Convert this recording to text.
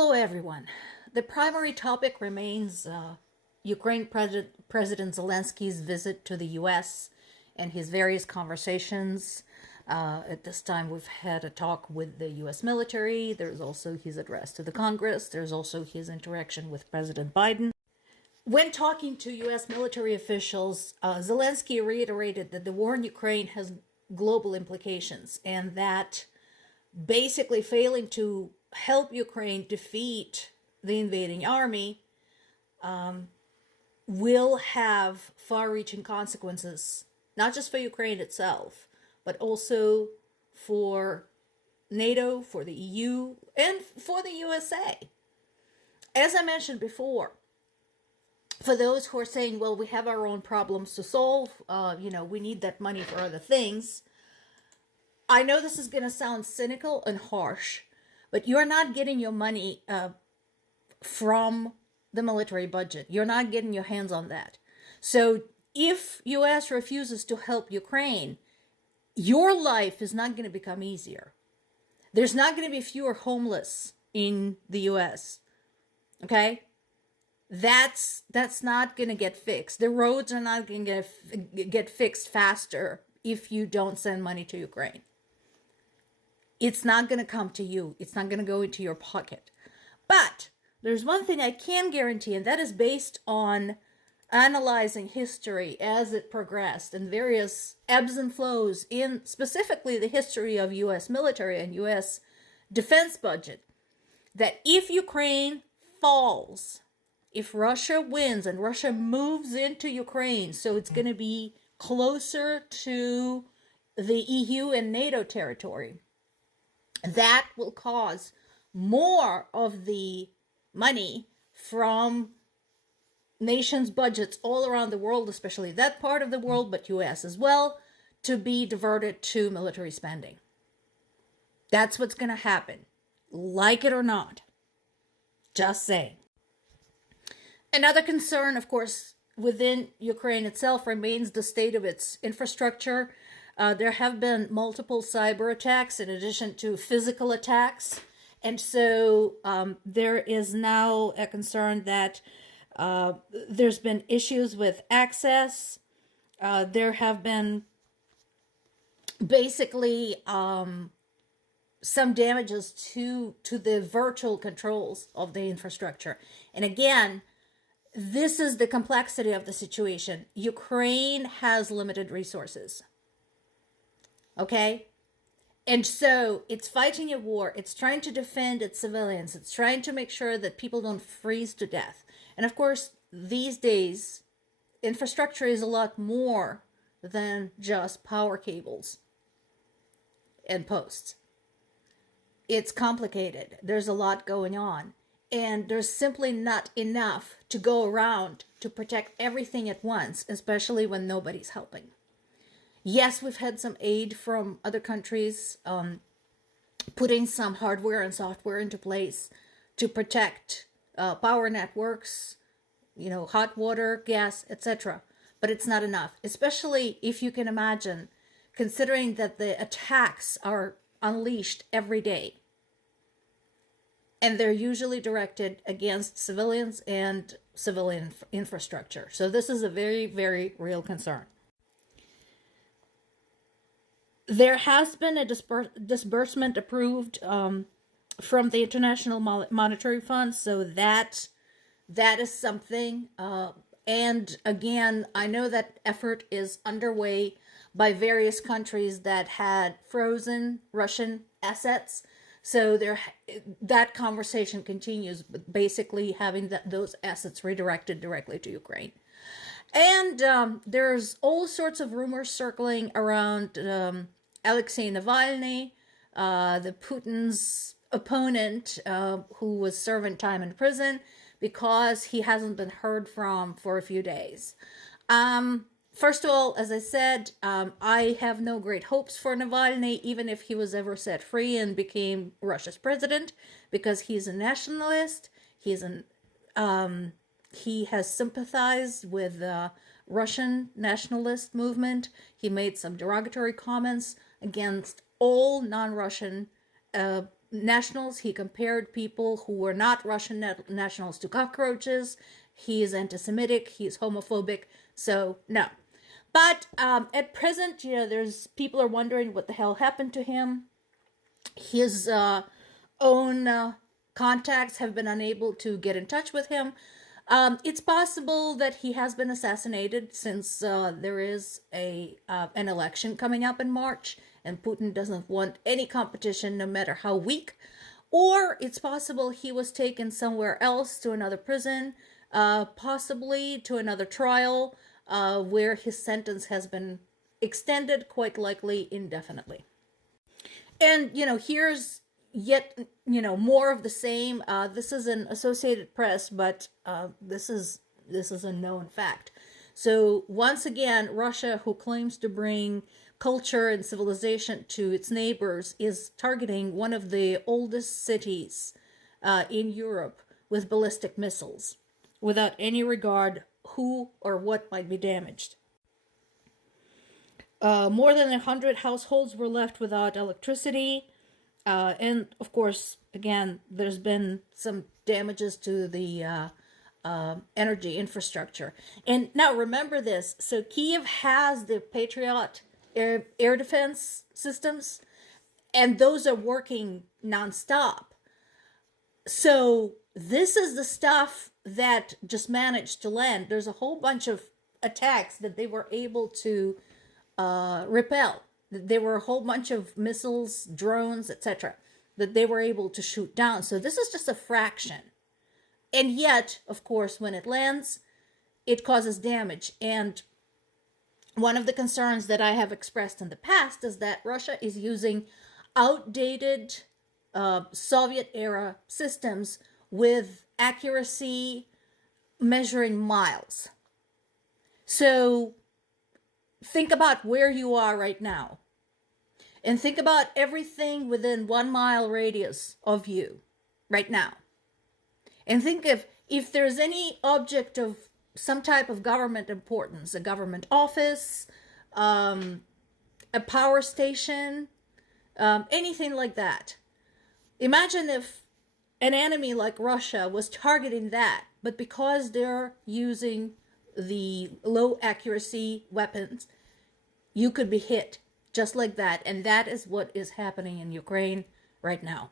Hello, everyone. The primary topic remains Ukraine President Zelensky's visit to the U.S. and his various conversations. At this time, we've had a talk with the U.S. military. There's also his address to the Congress. There's also his interaction with President Biden. When talking to U.S. military officials, Zelensky reiterated that the war in Ukraine has global implications and that basically failing to help Ukraine defeat the invading army will have far-reaching consequences, not just for Ukraine itself, but also for NATO, for the EU, and for the USA. As I mentioned before, for those who are saying, well, we have our own problems to solve, we need that money for other things, I know this is going to sound cynical and harsh, but you're not getting your money from the military budget. You're not getting your hands on that. So if U.S. refuses to help Ukraine, your life is not going to become easier. There's not going to be fewer homeless in the U.S. Okay? That's not going to get fixed. The roads are not going to get fixed faster if you don't send money to Ukraine. It's not going to come to you. It's not going to go into your pocket. But there's one thing I can guarantee, and that is based on analyzing history as it progressed and various ebbs and flows in specifically the history of U.S. military and U.S. defense budget, that if Ukraine falls, if Russia wins and Russia moves into Ukraine, so it's going to be closer to the EU and NATO territory, that will cause more of the money from nations' budgets all around the world, especially that part of the world, but US as well, to be diverted to military spending. That's what's going to happen, like it or not. Just saying. Another concern, of course, within Ukraine itself remains the state of its infrastructure. There have been multiple cyber attacks in addition to physical attacks. And so there is now a concern that there's been issues with access. There have been basically some damages to the virtual controls of the infrastructure. And again, this is the complexity of the situation. Ukraine has limited resources. Okay? And so it's fighting a war. It's trying to defend its civilians. It's trying to make sure that people don't freeze to death. And of course, these days, infrastructure is a lot more than just power cables and posts. It's complicated. There's a lot going on. And there's simply not enough to go around to protect everything at once, especially when nobody's helping. Yes, we've had some aid from other countries, putting some hardware and software into place to protect power networks, hot water, gas, etc. But it's not enough, especially if you can imagine, considering that the attacks are unleashed every day. And they're usually directed against civilians and civilian infrastructure. So this is a very, very real concern. There has been a disbursement approved from the International Monetary Fund, so that is something. And again, I know that effort is underway by various countries that had frozen Russian assets. So that conversation continues, basically having those assets redirected directly to Ukraine. And there's all sorts of rumors circling around Alexei Navalny, the Putin's opponent, who was serving time in prison because he hasn't been heard from for a few days. First of all, as I said, I have no great hopes for Navalny, even if he was ever set free and became Russia's president, because he's a nationalist. He has sympathized with the Russian nationalist movement. He made some derogatory comments against all non-Russian nationals. He compared people who were not Russian nationals to cockroaches. He is anti-Semitic. He is homophobic. So no. But at present, there's people are wondering what the hell happened to him. His own contacts have been unable to get in touch with him. It's possible that he has been assassinated, since there is an election coming up in March, and Putin doesn't want any competition, no matter how weak. Or it's possible he was taken somewhere else, to another prison, possibly to another trial, where his sentence has been extended, quite likely indefinitely. And, here's yet, more of the same. This is an Associated Press, but this is a known fact. So once again, Russia, who claims to bring culture and civilization to its neighbors, is targeting one of the oldest cities in Europe with ballistic missiles, without any regard who or what might be damaged. More than 100 households were left without electricity. And of course, again, there's been some damages to the energy infrastructure. And now remember this. So Kyiv has the Patriot air defense systems, and those are working nonstop. So this is the stuff that just managed to land. There's a whole bunch of attacks that they were able to repel. There were a whole bunch of missiles, drones, etc., that they were able to shoot down. So this is just a fraction. And yet, of course, when it lands, it causes damage. And one of the concerns that I have expressed in the past is that Russia is using outdated Soviet-era systems with accuracy measuring miles. So think about where you are right now. And think about everything within 1 mile radius of you right now. And think if there's any object of some type of government importance, a government office, a power station, anything like that. Imagine if an enemy like Russia was targeting that, but because they're using the low accuracy weapons, you could be hit just like that. And that is what is happening in Ukraine right now.